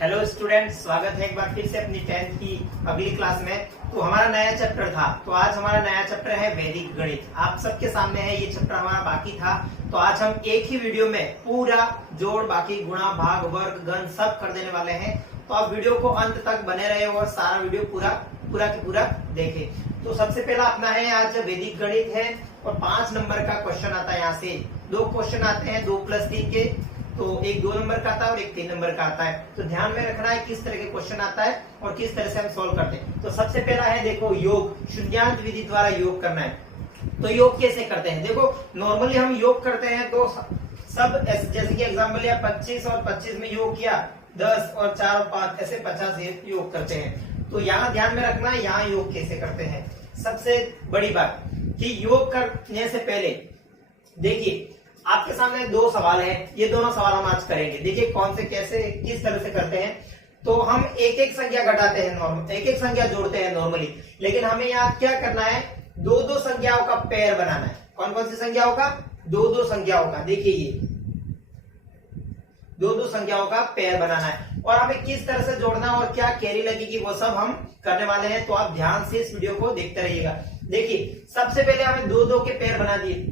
Hello student, स्वागत है एक बार फिर से अपनी 10th की अगली क्लास में। तो हमारा नया चैप्टर था, तो आज हमारा नया चैप्टर है वैदिक गणित। आप सबके सामने है, ये चैप्टर हमारा बाकी था। तो आज हम एक ही वीडियो में पूरा जोड़, बाकी गुणा, भाग, वर्ग, गण सब कर देने वाले हैं। तो आप वीडियो को अंत तक बने रहे और सारा वीडियो पूरा की पूरा देखें। तो सबसे पहला अपना है आज वैदिक गणित है और 5 नंबर का क्वेश्चन आता है। यहाँ से 2 क्वेश्चन आते हैं, 2+3 के। तो एक 2 नंबर का आता है और एक 3 नंबर का आता है। तो ध्यान में रखना है किस तरह के क्वेश्चन आता है और किस तरह से हम सॉल्व करते हैं। तो सबसे पहला है, देखो, योग, शून्यांत विधि द्वारा योग करना है। तो योग कैसे करते हैं? देखो, नॉर्मली हम योग करते हैं तो सब जैसे कि एग्जाम्पल लिया 25 और 25 में योग किया, 10 और 4 और 5 ऐसे 50 योग करते हैं। तो यहाँ ध्यान में रखना है यहाँ योग कैसे करते हैं। सबसे बड़ी बात कि योग करने से पहले देखिए आपके सामने 2 सवाल हैं। ये दोनों सवाल हम आज करेंगे। देखिए कौन से, कैसे, किस तरह से करते हैं। तो हम एक संख्या घटाते हैं, नॉर्मल एक संख्या जोड़ते हैं नॉर्मली, लेकिन हमें यहाँ क्या करना है, 2 संख्याओं का पेयर बनाना है। कौन कौन सी संख्याओं का? 2 संख्याओं का। देखिए ये 2 संख्याओं का पेयर बनाना है और हमें किस तरह से जोड़ना और क्या कैरी लगेगी वो सब हम करने वाले हैं। तो आप ध्यान से इस वीडियो को देखते रहिएगा। देखिए सबसे पहले हमें 2 के पेयर बना दिए।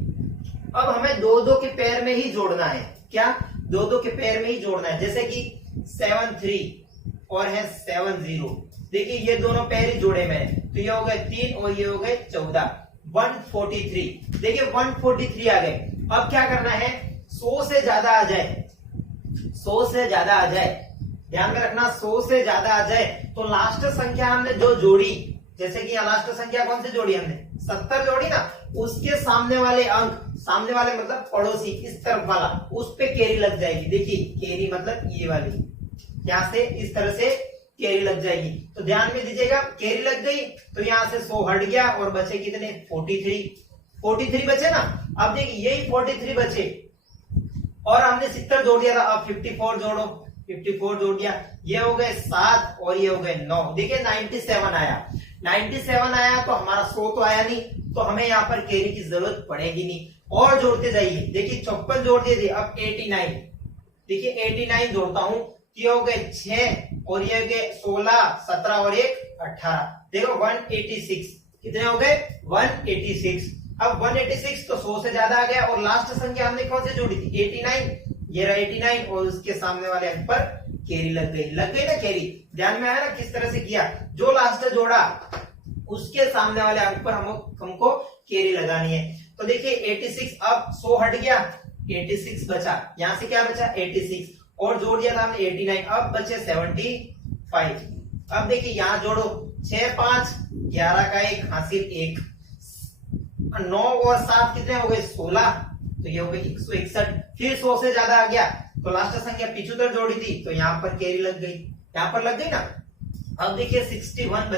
अब हमें 2 के पेयर में ही जोड़ना है। क्या? 2 के पेयर में ही जोड़ना है। जैसे कि 7 3 और है 7 0। देखिए ये दोनों पेयर ही जोड़े मैंने, तो ये हो गए 3 और ये हो गए 14, 143। देखिए 143 आ गए। अब क्या करना है, 100 से ज्यादा आ जाए, 100 से ज्यादा आ जाए, ध्यान में रखना, 100 से ज्यादा आ जाए तो लास्ट संख्या हमने जो जोड़ी, जैसे कि लास्ट संख्या कौन सी जोड़ी हमने, 70 जोड़ी ना, उसके सामने वाले अंक, सामने वाले मतलब पड़ोसी, इस तरफ वाला, उस पे कैरी लग जाएगी। देखिए कैरी मतलब ये वाली, यहाँ से इस तरह से कैरी लग जाएगी। तो ध्यान में दीजिएगा, कैरी लग गई तो यहाँ से 100 हट गया और बचे कितने, 43 बचे ना। अब देखिए यही 43 बचे और हमने 70 जोड़ दिया था। अब 54 जोड़ो, 54 जोड़ दिया, ये हो गए 7 और ये हो गए 9। देखिए 97 आया, 97 आया तो हमारा 100 तो आया नहीं, तो हमें यहाँ पर कैरी की जरूरत पड़ेगी नहीं। और जोड़ते जाइए, देखिए 54 जोड़ दिए थे, अब 89। देखिए 89 जोड़ता हूं, ये हो गए 6 और ये हो गए 16, 17 और 1 18। देखो 186, कितने हो गए, 186। अब 186 तो 100 से ज्यादा आ गया और लास्ट संख्या हमने कौन सी जोड़ी थी, 89। ये रहा 89 और उसके सामने वाले अंक पर कैरी लग गई ना कैरी। ध्यान में आया ना किस तरह से किया, जो लास्ट जोड़ा उसके सामने वाले अंक पर हमको कैरी लगानी है। तो देखिए 86, अब 100 हट गया, 86 बचा, यहां से क्या बचा, 86 और जोड़ दिया था हमने 89, अब बचे 75। अब देखिए यहां जोड़ो, 6 5 11 का 1 हासिल 1, 9 और 7 कितने हो गए, 16, तो ये हो गए 161। फिर 100 से ज्यादा आ गया तो लास्ट संख्या 75 जोड़ी थी, तो यहाँ पर कैरी लग गई, यहाँ पर लग गई ना। अब देखिए 61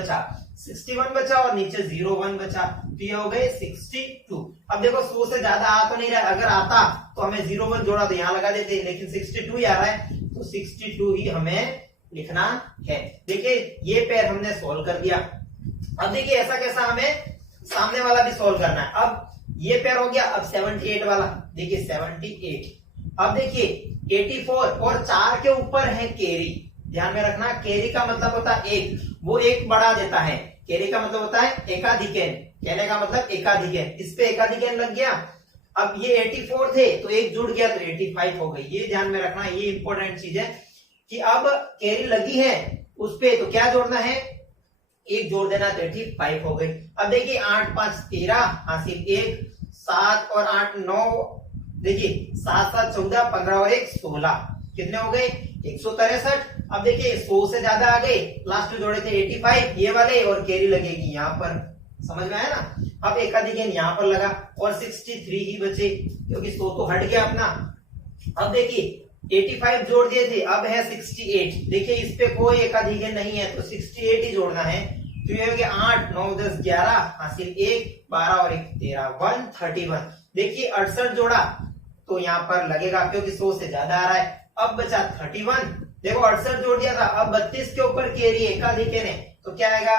बचा और नीचे 01 बचा, तो ये हो गए 62। अब देखो 100 से ज्यादा आ तो नहीं रहा, अगर आता तो हमें 01 जोड़ा तो यहाँ लगा देते, लेकिन 62 ही आ रहा है तो 62 ही हमें लिखना है। देखिए ये पेयर हमने सोल्व कर दिया। अब देखिए ऐसा कैसा हमें सामने वाला भी सोल्व करना है। अब ये पेयर हो गया, अब 78 वाला, देखिए 78। अब देखिए 84 और 4 के ऊपर है कैरी। ध्यान में रखना, कैरी का मतलब होता है 1, वो 1 बढ़ा देता है। कैरी का मतलब होता है एकाधिकन, कहने का मतलब एकाधिकन, इस पे एकाधिकन लग गया। अब ये 84 थे तो 1 जुड़ गया तो 85 हो गई। ये ध्यान में रखना, ये इंपॉर्टेंट चीज है कि अब कैरी लगी है उस पे तो क्या जोड़ना है, 1 जोड़ देना तो 85 हो गई। अब देखिए 8 5 13 हासिल 1, 7 और 8 9, देखिए 7 7 14, 15 और 1 16, कितने हो गए, 163। अब देखिए 100 से ज्यादा आ गए, लास्ट में जोड़े थे 85 ये वाले और कैरी लगेगी यहाँ पर, समझ में आया ना। अब एकाधिकन यहाँ पर लगा और 63 ही बचे क्योंकि 100 तो हट गया अपना। अब देखिए 85 जोड़ दिए थे, अब है 68। देखिए इस पे कोई एकाधिकन नहीं है तो 68 ही जोड़ना है। तो ये हो गया 8 9 10 11 हासिल 1, 12 और 1 13, 131। देखिए 68 जोड़ा तो यहाँ पर लगेगा क्योंकि 100 से ज्यादा आ रहा है। अब बचा 31, देखो 68 जोड़ दिया था, अब 32 के ऊपर कैरी एकाधिकन है तो क्या आएगा,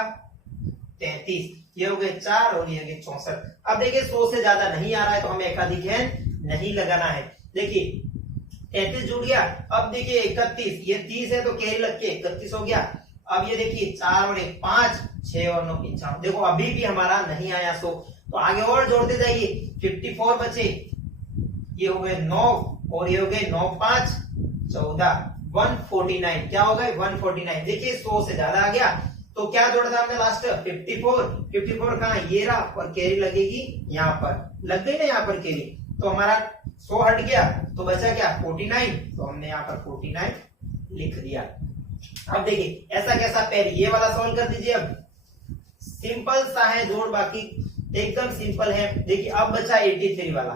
33। ये हो गए 4 और ये हो गए 64। अब देखिए 100 से ज्यादा नहीं आ रहा है तो हमें एकाधिकन नहीं लगाना है। देखिए 33 जुड़ गया। अब देखिए 31, ये 30 है तो कैरी लग के 31 हो गया। अब ये देखिए 4 और 1 5, 6 और 9 55। देखो अभी भी हमारा नहीं आया 100, तो आगे और जोड़ते जाइए। 54 बचे, ये हो गए 9 और ये हो गए 9 5 14, 149। क्या हो गए 149। देखिए 100 से ज्यादा आ गया, तो क्या जोड़ा था हमने लास्ट 54। 54 कहाँ, ये रहा, और कैरी लगेगी यहाँ पर, लग गई ना यहाँ पर कैरी, तो हमारा 100 हट गया, तो बचा क्या 49, तो हमने यहाँ पर 49 लिख दिया। अब देखिए ऐसा कैसा पेयर, ये वाला सॉल्व कर दीजिए। अब सिंपल सा है जोड़, बाकी एकदम सिंपल है। देखिए अब बचा 83 वाला।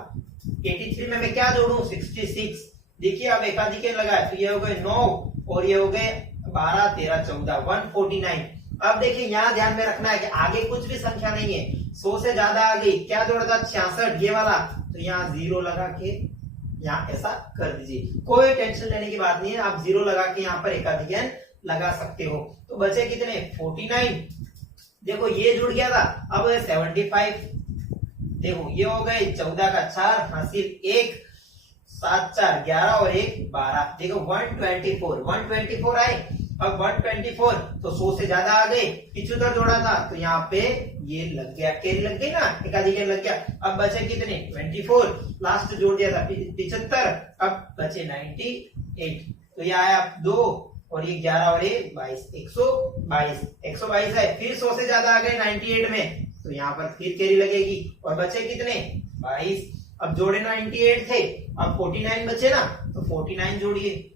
83 में मैं क्या जोड़ू 66। देखिए अब एकाधिक लगाए तो ये हो गए 9 और ये हो गए 12 13 14, 149। अब देखिए यहाँ ध्यान में रखना है कि आगे कुछ भी संख्या नहीं है, 100 से ज्यादा आ गई। क्या जोड़ा था 66, ये वाला, तो यहाँ 0 लगा के यहाँ ऐसा कर दीजिए। कोई टेंशन लेने की बात नहीं है, आप 0 लगा के यहाँ पर एकाधिक लगा सकते हो। तो बचे कितने 49। देखो ये जुड़ गया था, अब 75। देखो ये हो गए 14 का 4 हासिल 1, 7 4 11 और 1 12। देखो 124 आए। अब 124 तो 100 से ज्यादा आ गए, 75 जोड़ा था तो यहाँ पे ये लग गया, कैरी लग गई ना, एकाधिक लग गया। अब बचे कितने 24, लास्ट जोड़ दिया था 75, अब बचे 98। तो ये आया 2 और ये 11 और ये 22, 122 है। फिर 100 से ज्यादा आ गए 98 में, तो यहाँ पर फिर कैरी लगेगी, और बचे कितने 22। अब जोड़े 98 थे, अब 49 बचे ना, तो 49 जोड़िए।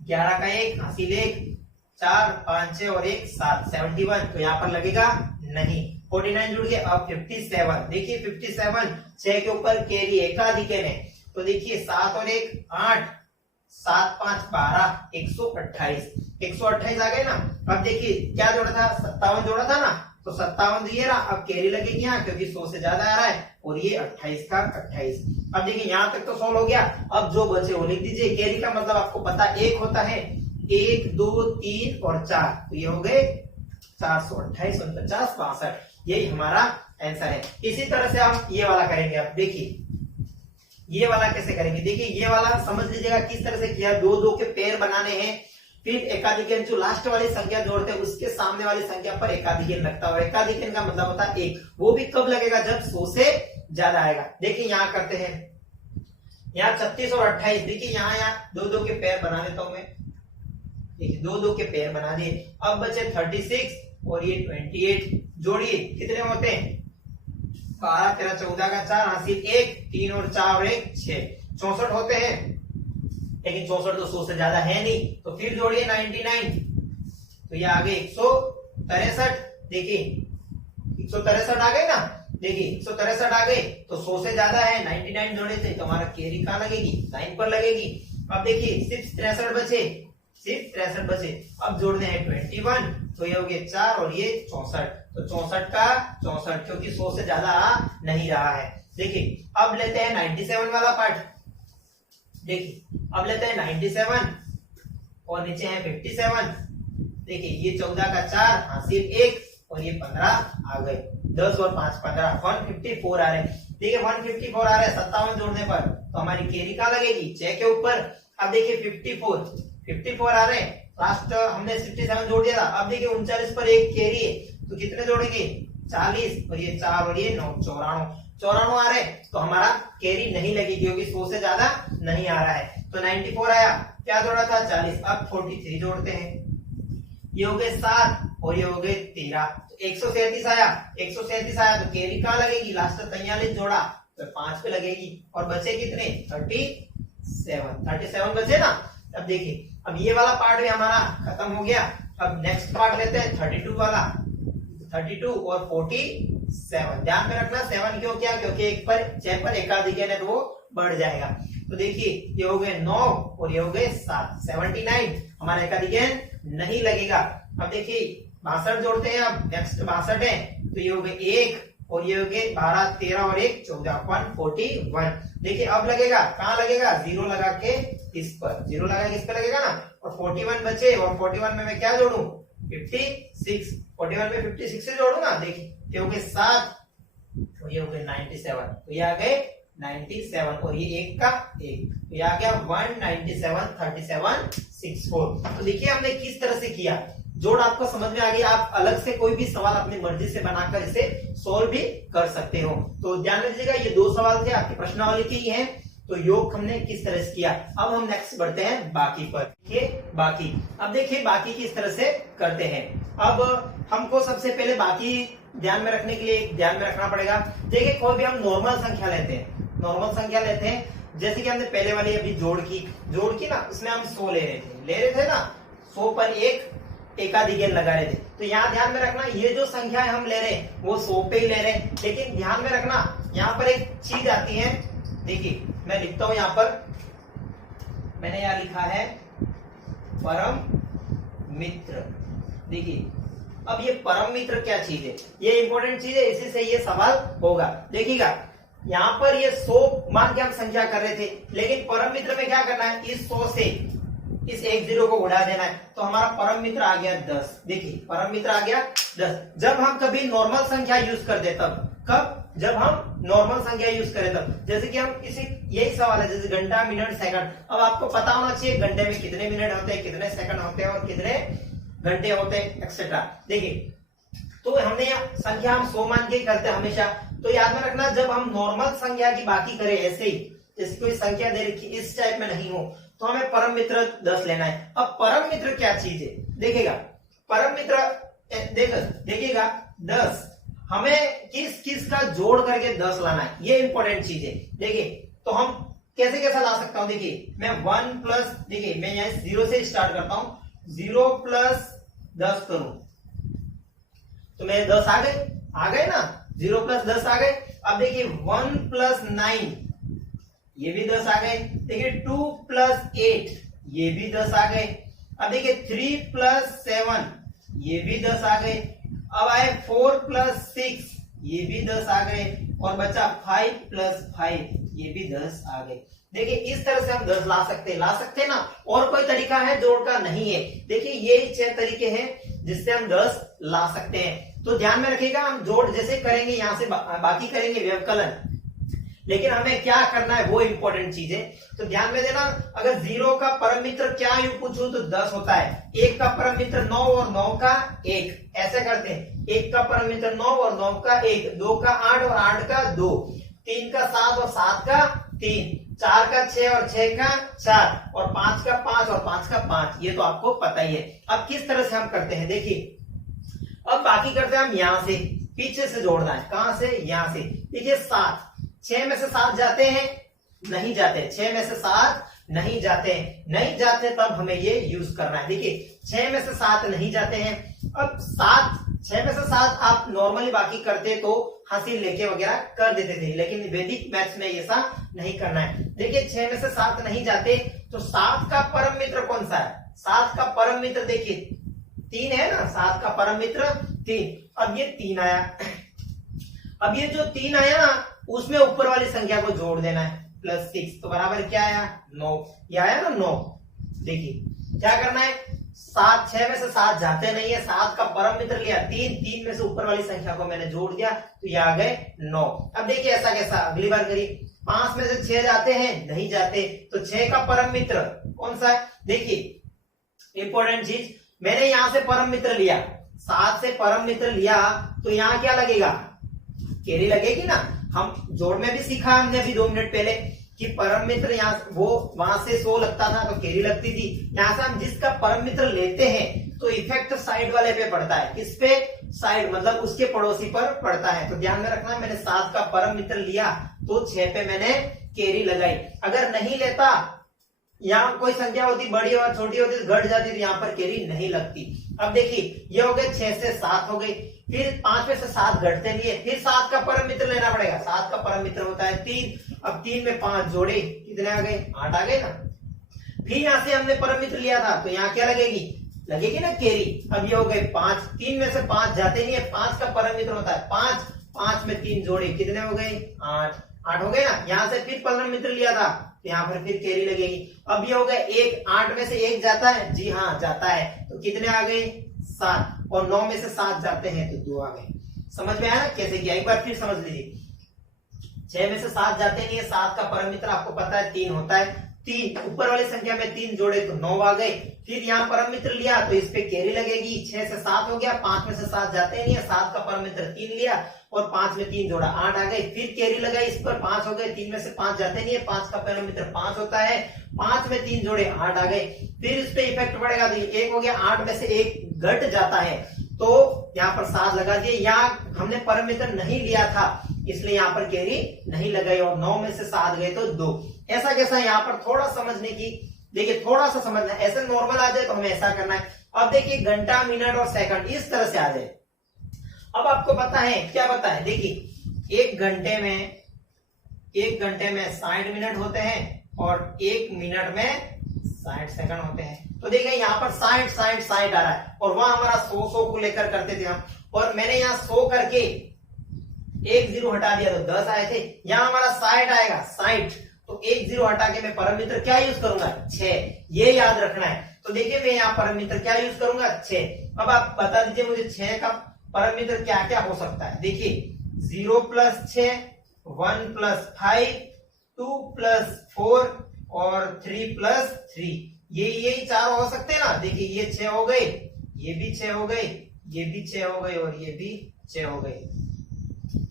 11 का 1 हासिल 1, 4 5 6 और 1 7, 71। तो यहाँ पर लगेगा नहीं, 49 जुड़ गया। अब 57, देखिए 57 6 के ऊपर कैरी एकाधिक है, तो देखिए 7 और 1 8, 7 5 12, 128 आ गए ना। अब देखिए क्या जोड़ा था 57 जोड़ा था ना, तो 57 दिए ना, अब कैरी लगेगी यहाँ क्योंकि 100 से ज्यादा आ रहा है, और ये 28 का 28। अब देखिए यहाँ तक तो सॉल्व हो गया। अब जो बचे वो लिख दीजिए। कैरी का मतलब आपको पता एक होता है 1 2 3 और 4, तो ये हो गए 428 49 62। यही हमारा आंसर है। इसी तरह से हम ये वाला करेंगे। अब देखिए ये वाला कैसे करेंगे, देखिए ये वाला समझ लीजिएगा किस तरह से किया। 2 2 के पेयर बनाने हैं, फिर एकाधिक जो लास्ट वाली संख्या जोड़ते हैं उसके सामने वाली संख्या पर एकाधिक लगता है, और एकाधिक का मतलब होता है 1। वो भी कब लगेगा जब 100 से ज्यादा आएगा। देखिए यहाँ करते हैं, यहाँ 36 और 28। देखिए यहाँ 2 2 के पेयर बना लेता हूं मैं। देखिए 2 2 के पेयर बना दिए। अब बचे 36 और ये 28, जोड़िए कितने होते हैं 12 13 14 का 4 हासिल 1, 3 और 4 और 1 6, 64 होते हैं। लेकिन 64 तो 100 से ज्यादा है नहीं, तो फिर जोड़िए 99, तो ये आ गए 163। देखिए 163 आ गए ना, देखिए 163 आ गए, तो 100 से ज्यादा है, 99 जोड़े थे, तो हमारा कैरी कहाँ लगेगी 9 पर लगेगी। अब देखिए सिर्फ 63 बचे, सिर्फ 63 बचे। अब जोड़ने हैं 21, तो ये हो गए 4 और ये 64, तो 64 का 64, क्योंकि 100 से ज्यादा आ नहीं रहा है। देखिए अब लेते हैं 97 वाला पार्ट। देखिए अब लेते हैं 97 और नीचे है 57। देखिए ये 14 का 4 हासिल 1 और ये 15 आ गए, 10 और 5 15, 154 आ रहे। देखिए 154 आ रहे हैं 57 जोड़ने पर, तो हमारी कैरी कहाँ लगेगी 6 के ऊपर। अब देखिए 54 आ रहे हैं, लास्ट हमने 67 जोड़ दिया था। अब देखिए 39 पर एक कैरी है, तो कितने जोड़ेंगे 40, और ये 4 और ये 9 94 आ रहे, तो हमारा कैरी नहीं लगेगी क्योंकि 100 से ज्यादा नहीं आ रहा है। तो 94 आया, क्या जोड़ा था 40। अब 43 जोड़ते हैं, ये हो गए 7 और ये हो गए 13, तो 137 आया। 137 आया तो कैरी कहाँ लगेगी लास्ट 43 जोड़ा तो 5 पे लगेगी, और बचे कितने 37 बचे ना। अब देखिए अब ये वाला पार्ट भी हमारा खत्म हो गया। अब नेक्स्ट पार्ट लेते हैं 32 वाला। 32 और 47, ध्यान में रखना 7 क्यों किया, क्योंकि एक पर 6 पर एकाधिक है तो वो बढ़ जाएगा। तो देखिए ये हो गए 9 और ये हो गए 7, 79 हमारा एकाधिक नहीं लगेगा। अब देखिए 62 जोड़ते हैं, अब नेक्स्ट 62 है, तो ये हो गए 1 और ये हो गए 12 13 और 1 14, 141। देखिए अब लगेगा कहाँ लगेगा 0 लगा के इस पर, 0 लगा के इस पर लगेगा ना, और 41 बचे, और 41 में मैं क्या जोड़ू 56, 41 में 56 से जोड़ू ना। देखिए ये हो गए 7 और ये हो गए 97, तो ये आ गए 97 और ये एक का एक, ये आ गया 197 37 64। तो देखिए हमने किस तरह से किया, जोड़ आपको समझ में आ गई। आप अलग से कोई भी सवाल अपनी मर्जी से बनाकर इसे सोल्व भी कर सकते हो। तो ध्यान रखिएगा ये दो सवाल थे आपके प्रश्नावली के ही हैं। तो योग हमने किस तरह से किया। अब हम नेक्स्ट बढ़ते हैं बाकी पर। देखिए बाकी, अब देखिए बाकी किस तरह से करते हैं। अब हमको सबसे पहले बाकी ध्यान में रखने के लिए ध्यान में रखना पड़ेगा। देखिए कोई भी हम नॉर्मल संख्या लेते हैं, नॉर्मल संख्या लेते हैं, जैसे कि हमने पहले वाली अभी जोड़ की ना, उसमें हम 100 ले रहे थे ना, 100 पर एक एकाधिक लगा रहे थे। तो यहाँ ध्यान में रखना ये जो संख्या हम ले रहे हैं वो 100 पे ही ले रहे हैं, लेकिन ध्यान में रखना यहाँ पर एक चीज आती है। देखिए मैं लिखता हूं, यहाँ पर मैंने यहाँ लिखा है परम मित्र। देखिए अब ये परम मित्र क्या चीज है, ये इंपॉर्टेंट चीज है, इसी से ये सवाल होगा। देखिएगा यहाँ पर ये 100 मान के हम संख्या कर रहे थे, लेकिन परम मित्र में क्या करना है, इस 100 से इस 10 को उड़ा देना है। तो हमारा परम मित्र आ गया 10। देखिए परम मित्र आ गया 10। जब हम कभी नॉर्मल संख्या यूज कर दे तब, कब, जब हम नॉर्मल संख्या यूज करें तब। जैसे कि हम किसी, यही सवाल है जैसे घंटा मिनट सेकंड। अब आपको पता होना चाहिए घंटे में कितने मिनट होते हैं, कितने सेकंड होते हैं और कितने घंटे होते हैं एक्सेट्रा। देखिए तो हमने यहाँ संख्या हम 100 मान के ही करते हैं हमेशा। तो याद में रखना जब हम नॉर्मल संख्या की बाकी करें, ऐसे ही जैसे कोई संख्या दे रखी इस टाइप में नहीं हो, तो हमें परम मित्र 10 लेना है। अब परम मित्र क्या चीज है, देखिएगा परम मित्र देखिएगा 10 हमें किस किस का जोड़ करके 10 लाना है, ये इंपॉर्टेंट चीज है। देखिए तो हम कैसे कैसे ला सकता हूं। देखिए मैं 1 प्लस, देखिए मैं यहाँ 0 से स्टार्ट करता हूं, 0 प्लस 10 करूं तो मेरे 10 आ गए ना, 0 प्लस 10 आ गए। अब देखिए 1 प्लस 9 ये भी 10 आ गए। देखिए 2 प्लस 8 ये भी 10 आ गए। अब देखिए 3 प्लस 7 ये भी 10 आ गए। अब आए 4 प्लस 6 ये भी 10 आ गए, और बचा 5 प्लस 5 ये भी 10 आ गए। देखिए इस तरह से हम 10 ला सकते हैं ना, और कोई तरीका है जोड़ का नहीं है। देखिए ये 6 तरीके हैं जिससे हम 10 ला सकते हैं। तो ध्यान में रखिएगा हम जोड़ जैसे करेंगे यहाँ से बाकी करेंगे व्यवकलन, लेकिन हमें क्या करना है वो इंपॉर्टेंट चीज है। तो ध्यान में देना, अगर 0 का परम मित्र क्या यूं पूछूं तो 10 होता है। 1 का परम मित्र 9 और 9 का 1, ऐसे करते हैं। 1 का परम मित्र 9 और 9 का 1, 2 का 8 और 8 का 2, 3 का 7 और 7 का 3, 4 का 6 और 6 का 4, और 5 का 5 और 5 का 5। ये तो आपको पता ही है। अब किस तरह से हम करते हैं, देखिए अब बाकी करते हैं हम यहाँ से, पीछे से जोड़ना है। कहां से, यहाँ से। देखिए 7, 6 में से 7 जाते हैं, नहीं जाते। 6 में से 7 नहीं जाते हैं, नहीं जाते तब हमें ये यूज करना है। देखिए 6 में से 7 नहीं जाते हैं। अब 6 में से 7 आप नॉर्मली बाकी करते तो हासिल लेके वगैरह कर देते थे, लेकिन वैदिक मैथ्स में ऐसा नहीं करना है। देखिए 6 में से 7 नहीं जाते, तो 7 का परम मित्र कौन सा है, 7 का परम मित्र देखिए 3 है ना, 7 का परम मित्र 3। अब ये 3 आया, अब ये जो 3 आया ना उसमें ऊपर वाली संख्या को जोड़ देना है, +6, तो बराबर क्या आया 9। ये आया ना 9। देखिए क्या करना है, 6 में से 7 जाते नहीं है, 7 का परम मित्र लिया 3 में से ऊपर वाली संख्या को मैंने जोड़ दिया, तो ये आ गए 9। अब देखिए ऐसा कैसा, अगली बार करिए। 5 में से 6 जाते हैं, नहीं जाते, तो 6 का परम मित्र कौन सा है। देखिए इंपॉर्टेंट चीज, मैंने यहां से परम मित्र लिया, 7 से परम मित्र लिया, तो यहां क्या लगेगा, कैरी लगेगी ना। हम जोड़ में भी सीखा हमने अभी 2 मिनट पहले कि परम मित्र यहाँ वो वहां से 100 लगता था तो कैरी लगती थी। यहाँ से हम जिसका परम मित्र लेते हैं तो इफेक्ट साइड वाले पे पड़ता है, किस पे, साइड मतलब उसके पड़ोसी पर पड़ता है। तो ध्यान में रखना, मैंने 7 का परम मित्र लिया तो 6 पे मैंने कैरी लगाई। अगर नहीं लेता, यहाँ कोई संख्या होती बड़ी और छोटी होती तो घट जाती, तो यहाँ पर कैरी नहीं लगती। अब देखिए ये हो गए 6 से 7 हो गई, फिर 5 में से 7 घटते नहीं है, फिर 7 का परम मित्र लेना पड़ेगा। 7 का परम मित्र होता है 3। अब 3 में 5 जोड़े, कितने आ गए, 8 आ गए ना। फिर यहाँ से हमने परम मित्र लिया था, तो यहाँ क्या लगेगी ना कैरी। अब ये हो गए 5, 3 में से 5 जाते नहीं है, 5 का परम मित्र होता है 5 में 3 जोड़े, कितने हो गए 8 हो गए ना। यहाँ से फिर परम मित्र लिया था, तो यहाँ पर फिर कैरी लगेगी। अब ये हो गए 1, 8 में से 1 जाता है, जी हाँ जाता है, तो कितने आ गए 7, और 9 में से 7 जाते हैं तो 2 आ गए। समझ में आया ना कैसे किया, एक बार फिर समझ लीजिए। 6 में से 7 जाते नहीं है, 7 का परम मित्र आपको पता है 3 होता है, 3 ऊपर वाली संख्या में 3 जोड़े तो 9 आ गए। फिर यहाँ परम मित्र लिया तो इस पे कैरी लगेगी, 6 से 7 हो गया, 5 में से 7 जाते नहीं है, 7 का परम मित्र 3 लिया और 5 में 3 जोड़ा 8 आ गए। फिर कैरी लगाई, इस पर 5 हो गए, 3 में से 5 जाते नहीं है, 5 का परम मित्र 5 होता है, 5 में 3 जोड़े 8 आ गए। फिर इस पे इफेक्ट पड़ेगा तो 1 हो गया, 8 में से 1 घट जाता है तो यहाँ पर 7 लगा दिए। यहाँ हमने परम मित्र नहीं लिया था इसलिए यहाँ पर कैरी नहीं लगाई और 9 में से 7 गए तो 2। ऐसा कैसा यहाँ पर थोड़ा समझने की, देखिए थोड़ा सा समझना, ऐसे नॉर्मल आ जाए तो हमें ऐसा करना है। अब देखिए घंटा, मिनट और सेकंड इस तरह से आ जाए। अब आपको पता है क्या पता है, देखिए एक घंटे में 60 मिनट होते हैं और 1 मिनट में 60 सेकंड होते हैं। तो देखिए यहाँ पर 60 आ रहा है और वहां हमारा 100 को लेकर करते थे हम, और मैंने यहाँ 100 करके 1 0 हटा दिया तो 10 आए थे। यहाँ हमारा 60 आएगा, 60 तो 1 0 हटा के मैं परम मित्र क्या यूज करूंगा, 6, ये याद रखना है। तो देखिए मैं यहाँ परम मित्र क्या यूज करूंगा, 6। अब आप बता दीजिए मुझे 6 का परम मित्र क्या क्या हो सकता है। देखिए 0 + 6, 1 + 5, 2 + 4 और 3 + 3, यही चारों हो सकते हैं ना। देखिए ये 6 हो गए, ये भी 6 हो गए, ये भी 6 हो गए और ये भी 6 हो गए।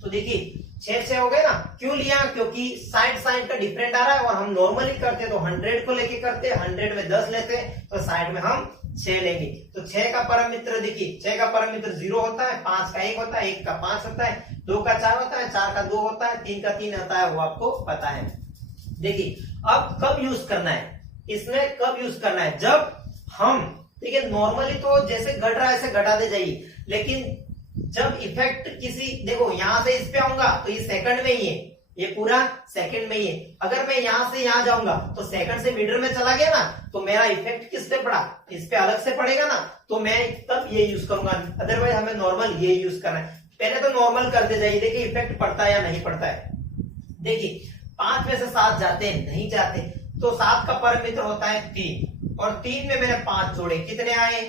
तो देखिए 6 हो गए ना, क्यों लिया, क्योंकि 60 का डिफरेंट आ रहा है और हम नॉर्मली करते तो 100 को लेके करते, 100 में 10 लेते तो 60 में हम 6 लेंगे। तो 6 का परम मित्र देखिए 6 का परम मित्र 0 होता है, 5 का 1 होता है, 1 का 5 होता है, 2 का 4 होता है, 4 का 2 होता है, 3 का 3 होता है, वो आपको पता है। देखिए अब कब यूज करना है, इसमें कब यूज करना है, जब हम देखिए नॉर्मली तो जैसे घट रहा है ऐसे घटाते जाइए, लेकिन जब इफेक्ट किसी, देखो यहां से इस पे आऊंगा तो ये सेकंड में ही है, ये पूरा सेकंड में ही है। अगर मैं यहां से यहां जाऊंगा तो सेकंड से मीटर में चला गया ना, तो मेरा इफेक्ट किस पे पड़ा, इस पे अलग से पड़ेगा ना, तो मैं तब ये यूज करूंगा। अदरवाइज हमें नॉर्मल ये यूज करना है। पहले तो नॉर्मल करते जाइए, देखिए इफेक्ट पड़ता है या नहीं पड़ता है। देखिए 5 में से 7 जाते हैं, नहीं जाते, तो 7 का परम मित्र होता है 3 और 3 में मैंने 5 जोड़े, कितने आए,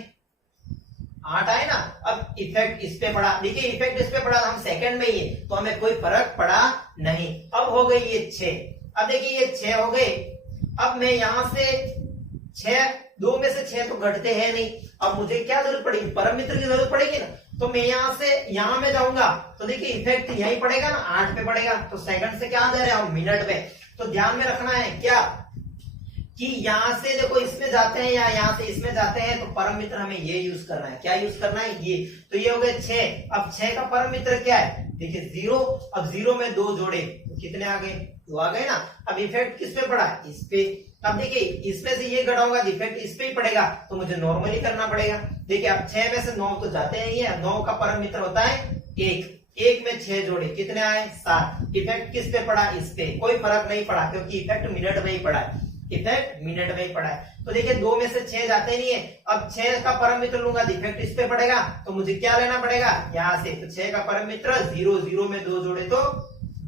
8 आए ना। अब इफेक्ट इस पे पड़ा, देखिए इफेक्ट इस पे पड़ा, हम सेकंड में ही है तो हमें कोई फर्क पड़ा नहीं। अब हो गई ये 6, अब देखिए ये 6 हो गए। अब मैं यहां से 6, 2 में से 6 तो घटते हैं नहीं, अब मुझे क्या जरूरत पड़ेगी, परम मित्र की जरूरत पड़ेगी ना। तो मैं यहां से यहां में जाऊंगा तो देखिए इफेक्ट यही पड़ेगा ना, 8 पे पड़ेगा, तो सेकंड से क्या जा रहे हैं हम, मिनट में। तो ध्यान में रखना है क्या कि यहां से देखो इसमें जाते हैं या यहां से इसमें जाते हैं, तो परम मित्र हमें ये यूज करना है, क्या यूज करना है, ये। तो ये हो गए 6। अब 6 का परम मित्र क्या है, देखिए 0, अब 0 में 2 जोड़े तो कितने आ गए, 2 आ गए ना। अब इफेक्ट किस पे पड़ा, इस पे। अब देखिए इसमें से ये घटाऊंगा, इफेक्ट इस पे ही पड़ेगा, तो मुझे नॉर्मली करना पड़ेगा। देखिए अब 6 में से 9 तो जाते नहीं है, 9 का परम मित्र होता है 1 में 6 जोड़े कितने आए, 7। इफेक्ट किस पे पड़ा, इस पे, कोई फर्क नहीं पड़ा क्योंकि इफेक्ट मिनट में ही पड़ा है, इफेक्ट मिनट में ही पड़ा है। तो देखिए 2 में से 6 जाते नहीं है, अब 6 का परम मित्र लूंगा, इफेक्ट इस पे पड़ेगा, तो मुझे क्या लेना पड़ेगा यहां से। तो 6 का परम मित्र 0, 0 में 2 जोड़े तो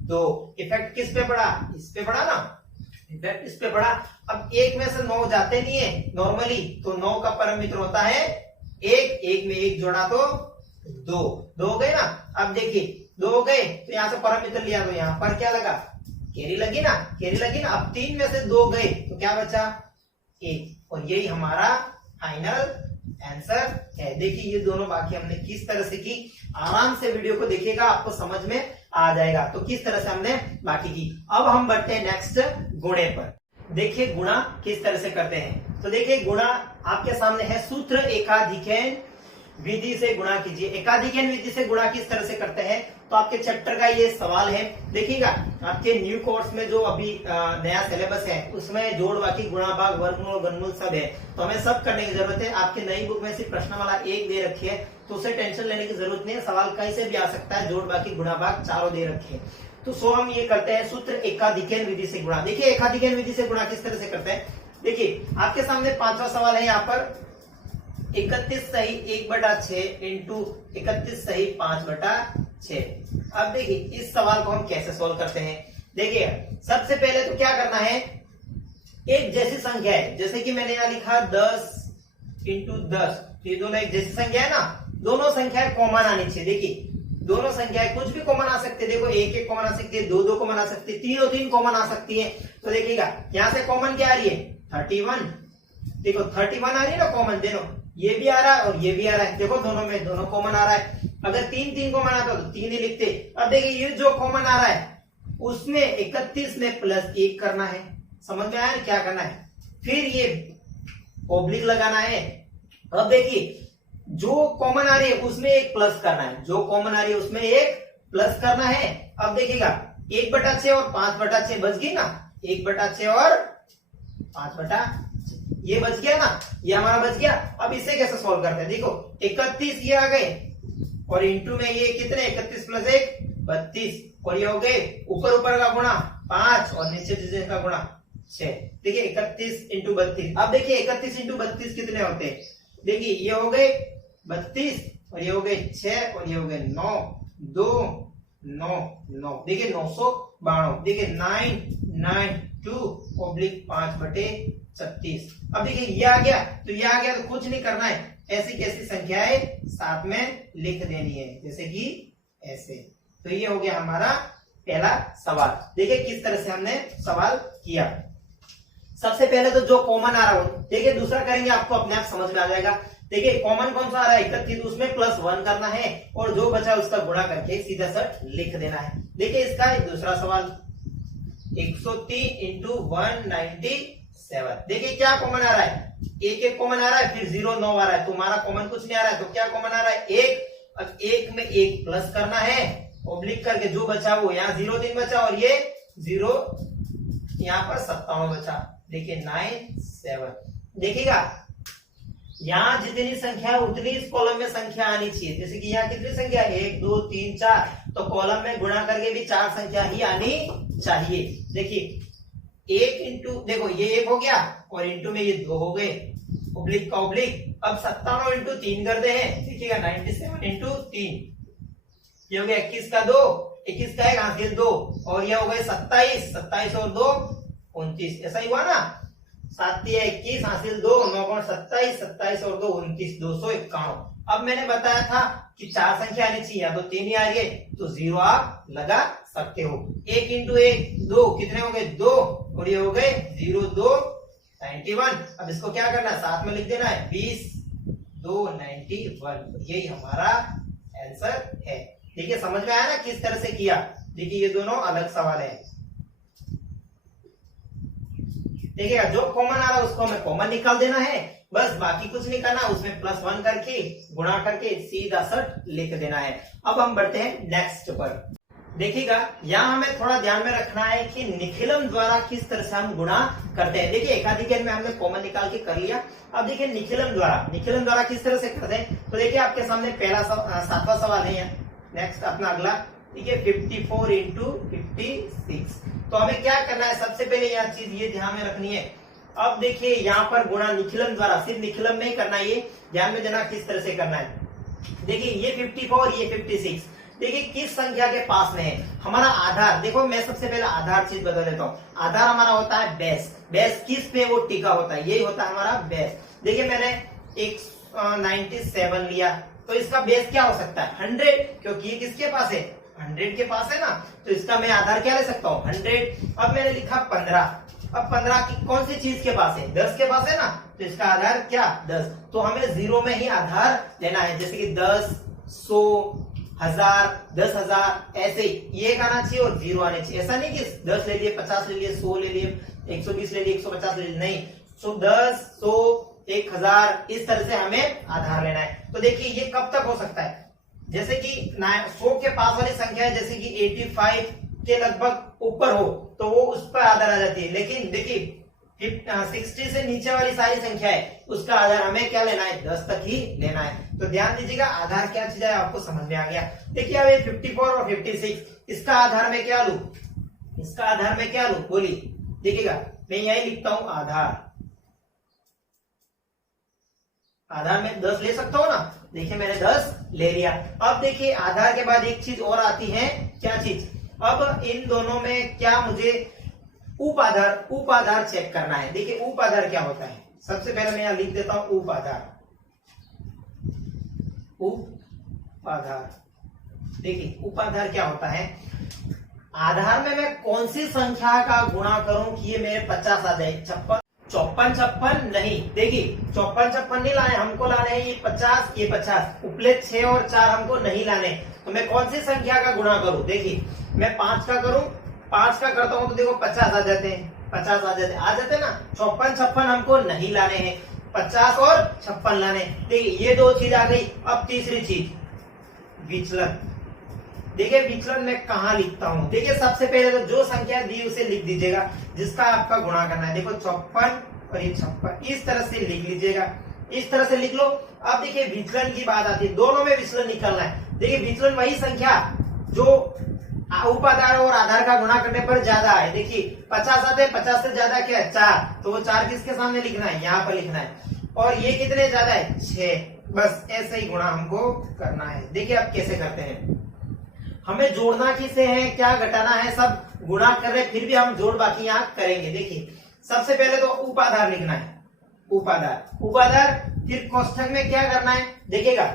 2। इफेक्ट किस पे पड़ा, इस पे पड़ा ना, इफेक्ट इस पे पड़ा। अब 1 में से 9 जाते नहीं है नॉर्मली, तो 9 का परम मित्र होता है 1 में 1 जोड़ा तो 2 हो गए ना। अब देखिए 2 हो गए तो यहां से परम मित्र लिया तो यहां पर क्या लगा, कैरी लगी ना, कैरी लगी ना। अब 3 में से 2 गए तो क्या बचा, 1, और यही हमारा फाइनल आंसर है। देखिए ये दोनों बाकी हमने किस तरह से की, आराम से वीडियो को देखिएगा, आपको समझ में आ जाएगा तो किस तरह से हमने बाकी की। अब हम बढ़ते हैं नेक्स्ट गुणे पर। देखिए गुणा किस तरह से करते हैं। तो देखिए गुणा आपके सामने है, सूत्र एकाधिकैन विधि से गुणा कीजिए। एकाधिकैन विधि से गुणा किस तरह से करते हैं, तो आपके चैप्टर का ये सवाल है। देखिएगा आपके न्यू कोर्स में जो अभी नया सिलेबस है उसमें जोड़, बाकी, गुणा, भाग, वर्गमूल, घनमूल सब है, तो हमें सब करने की जरूरत है। आपके नई बुक में सिर्फ प्रश्नमाला 1 दे रखी है, तो उसे टेंशन लेने की जरूरत नहीं है, सवाल कहीं से भी आ सकता है। जोड़, बाकी, गुणा, भाग चारों दे रखे हैं। तो सो हम ये करते हैं सूत्र एकाधिकैन विधि से गुणा। देखिए एकाधिकैन विधि से गुणा किस तरह से करते हैं। देखिए आपके सामने 5वां सवाल है, यहाँ पर 31 सही 1/6 इंटू 31 सही 5/6। अब देखिए इस सवाल को हम कैसे सोल्व करते हैं। देखिए सबसे पहले तो क्या करना है, एक जैसी संख्या है, जैसे कि मैंने यहां लिखा 10 इंटू 10, तो ये दोनों एक जैसी संख्या है ना, दोनों संख्याएं कॉमन आनी चाहिए। देखिए दोनों संख्याएं कुछ भी कॉमन आ सकते हैं। देखो एक एक कॉमन आ सकती है, दो दो कॉमन आ सकती है, तीनों तीन कॉमन आ सकती है। तो देखिएगा यहां से कॉमन क्या आ रही है 31। देखो 31 आ रही है ना कॉमन, देखो ये भी आ रहा है और ये भी आ रहा है। देखो दोनों में दोनों कॉमन आ रहा है। अगर तीन तीन कॉमन आता तो तीन ही लिखते। अब देखिए ये जो कॉमन आ रहा है उसमें 31 में +1 करना है। समझ में आया क्या करना है? फिर ये ऑब्लिक लगाना है। अब देखिए जो कॉमन आ रही है उसमें एक प्लस करना है, जो कॉमन आ रही है उसमें एक प्लस करना है। अब देखिएगा 1/6 और 5/6 बच गई ना, 1/6 और 5/6 ये बच गया ना, ये हमारा बच गया। अब इसे कैसे सॉल्व करते हैं? देखो 31 ये आ गए और इंटू में ये कितने 31 + 1 32 और ये हो गए ऊपर ऊपर का गुणा 5 और नीचे नीचे का गुणा 6। देखिए 31 × 32। अब देखिए 31 × 32 कितने होते हैं? देखिए ये हो गए 32 और ये हो गए 6 और ये हो गए 9 2 9 9। देखिए 992। देखिए 992/5/36। अब देखिए ये आ गया तो ये आ गया तो कुछ नहीं करना है, ऐसी कैसी संख्याएं साथ में लिख देनी है, जैसे कि ऐसे। तो ये हो गया हमारा पहला सवाल। देखिए किस तरह से हमने सवाल किया। सबसे पहले तो जो कॉमन आ रहा हो, देखिए दूसरा करेंगे आपको अपने आप समझ में आ जाएगा। देखिए कॉमन कौन सा आ रहा है 31, उसमें +1 करना है और जो बचा उसका गुणा करके सीधा सट लिख देना है। देखिए इसका दूसरा सवाल 103 × 197। देखिए क्या कॉमन आ रहा है, एक एक कॉमन आ रहा है, फिर 0 9 आ रहा है। तुम्हारा कॉमन कुछ नहीं आ रहा है तो क्या कॉमन आ रहा है 1। अब 1 में 1 प्लस करना है, ऑब्लिक करके जो बचा वो यहाँ 0 3 बचा और ये 0 यहाँ पर 57 बचा। देखिए 97। देखिएगा यहाँ जितनी संख्या है उतनी इस कॉलम में संख्या आनी चाहिए। जैसे कि यहाँ कितनी संख्या 1 2 3 4, तो कॉलम में गुणा करके भी 4 संख्या ही आनी चाहिए। देखिए 1 इंटू, देखो ये 1 हो गया और इंटू में ये 2 हो गए, ऑब्लिक का ऑब्लिक। अब 57 × 3 कर दे हैं। देखिएगा 97 × 3 ये हो गया 21 का 2, 21 का 1 हासिल 2 और ये हो गए 27, 27 और 2 29। ऐसा ही हुआ ना, 7 × 21 हासिल 2 9 × 27, 27 और 2 29 251। अब मैंने बताया था कि 4 संख्या आनी चाहिए, या तो 3 ही आ रही है तो 0 आप लगा सकते हो। 1 × 1 2 कितने हो गए 2 और ये हो गए 0 2 91। अब इसको क्या करना है साथ में लिख देना है 20 2 91। यही हमारा आंसर है। देखिए समझ में आया ना किस तरह से किया। देखिए ये दोनों अलग सवाल है। देखिएगा जो कॉमन आ रहा है उसको हमें कॉमन निकाल देना है, बस बाकी कुछ नहीं करना, उसमें +1 करके गुणा करके सीधा सट लिख देना है। अब हम बढ़ते हैं नेक्स्ट पर। देखिएगा यहाँ हमें थोड़ा ध्यान में रखना है कि निखिलम द्वारा किस तरह से हम गुणा करते हैं। देखिए एकाधिकन में हमने कॉमन निकाल के कर लिया। अब देखिए निखिलम द्वारा किस तरह से करते हैं। तो देखिए आपके सामने पहला 7वां सवाल है। नेक्स्ट अपना अगला देखिए 54 × 56। तो हमें क्या करना है, सबसे पहले यह चीज ये ध्यान में रखनी है। अब देखिए यहाँ पर गुणा निखिलम द्वारा, सिर्फ निखिलम में ही करना है, ये ध्यान में देना किस तरह से करना है। देखिए ये 54 ये 56, देखिए किस संख्या के पास में है हमारा आधार। देखो मैं सबसे पहले आधार चीज बता देता हूँ। आधार हमारा होता है बेस। बेस किस पे वो टिका होता है, यही होता है हमारा बेस। देखिए मैंने एक 97 लिया तो इसका बेस क्या हो सकता है 100, क्योंकि ये किसके पास है 100 के पास है ना, तो इसका मैं आधार क्या ले सकता हूँ 100। अब मैंने लिखा 15। अब 15 की कौन सी चीज के पास है 10 के पास है ना, तो इसका आधार क्या 10। तो हमें 0 में ही आधार लेना है, जैसे कि 10 100 1000 10,000 ऐसे ये आना चाहिए और 0 आने चाहिए। ऐसा नहीं कि 10 ले लिए 50 ले लिए 100 ले लिए 120 ले लिए 150 ले लिए, नहीं। 10 100 1000 इस तरह से हमें आधार लेना है। तो देखिए ये कब तक हो सकता है, जैसे कि 100 के पास वाली संख्या है, जैसे कि 85 के लगभग ऊपर हो तो वो उस पर आधार आ जाती है। लेकिन देखिए 60 से नीचे वाली सारी संख्या है उसका आधार हमें क्या लेना है 10 तक ही लेना है। तो ध्यान दीजिएगा आधार क्या चीज है आपको समझ में आ गया। देखिए अब 54 और 56 इसका आधार में क्या लू, इसका आधार में क्या लू बोलिए। देखिएगा मैं यही लिखता हूं आधार, आधार में 10 ले सकता हूं ना। देखिए मैंने 10 ले लिया। अब देखिए आधार के बाद एक चीज और आती है, क्या चीज, अब इन दोनों में क्या मुझे उपाधार चेक करना है। देखिए उपाधार क्या होता है, सबसे पहले मैं यहां लिख देता हूं उपाधार। देखिए उपाधार क्या होता है, आधार में मैं कौन सी संख्या का गुणा करूं कि ये मेरे 50 आ जाए। 54 56 नहीं, देखिए 54 नहीं लाने, हमको लाने हैं ये 50, ये 50, उपले 6 और 4 हमको नहीं लाने। तो मैं कौन सी संख्या का गुणा करूं, देखिए मैं 5 का करूं, 5 का करता हूं तो देखो 50 आ जाते हैं, 50 आ जाते ना। 54 56 हमको नहीं लाने हैं, 50 और 56 लाने। देखिए ये दो चीज आ गई। अब तीसरी चीज विचलन। देखिए विचलन मैं कहाँ लिखता हूं, देखिए सबसे पहले तो जो संख्या दी उसे लिख दीजिएगा जिसका आपका गुणा करना है। देखो 54 और ये 56, इस तरह से लिख लीजिएगा, इस तरह से लिख लो। अब देखिए विचलन की बात आती है, दोनों में विचलन निकलना है। देखिए विचलन वही संख्या जो उपाधार और आधार का गुणा करने पर ज्यादा है। देखिए 50 आते हैं, 50 से ज्यादा क्या है 4, तो वो 4 किसके सामने लिखना है, यहाँ पर लिखना है। और ये कितने ज्यादा है 6, बस ऐसे ही गुणा हमको करना है। देखिए अब कैसे करते हैं, हमें जोड़ना किसे है, क्या घटाना है, सब गुणा कर रहे, फिर भी हम जोड़ बाकी यहाँ करेंगे। देखिए सबसे पहले तो उपाधार लिखना है, उपाधार, फिर कोष्ठक में क्या करना है, देखिएगा